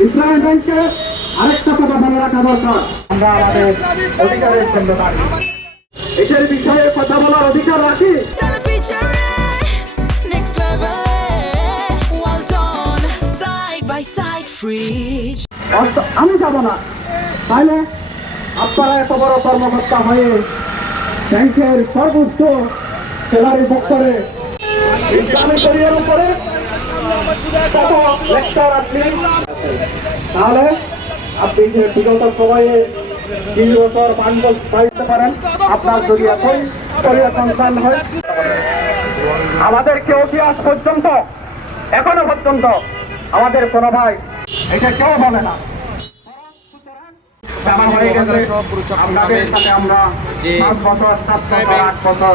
ইসলামী ব্যাংকে আরেকটা কথা মনে রাখা দরকার। আমরা আমাদের অধিকারের জন্য এটার বিষয়ে কথা বলার অধিকার রাখি। আমি যাব না। তাহলে আপনারা এত বড় কর্মকর্তা হয়ে ব্যাংকের সর্বোচ্চ স্যালারি ভোগ করে ইসলামী শরীরের উপরে কত লেকচার আপনি তাহলে আপনি যে বিগত সময়ে তিন বছর পাঁচ বছর পাইতে পারেন আপনার যদি শরীর সন্তান হয় আমাদের কেউ কি আজ পর্যন্ত এখনও পর্যন্ত আমাদের কোনো ভাই এটা কেউ বলে না। আমার হয়ে গেছে আপনাদের সাথে আমরা যে পাঁচ বছর সাত বছর আট বছর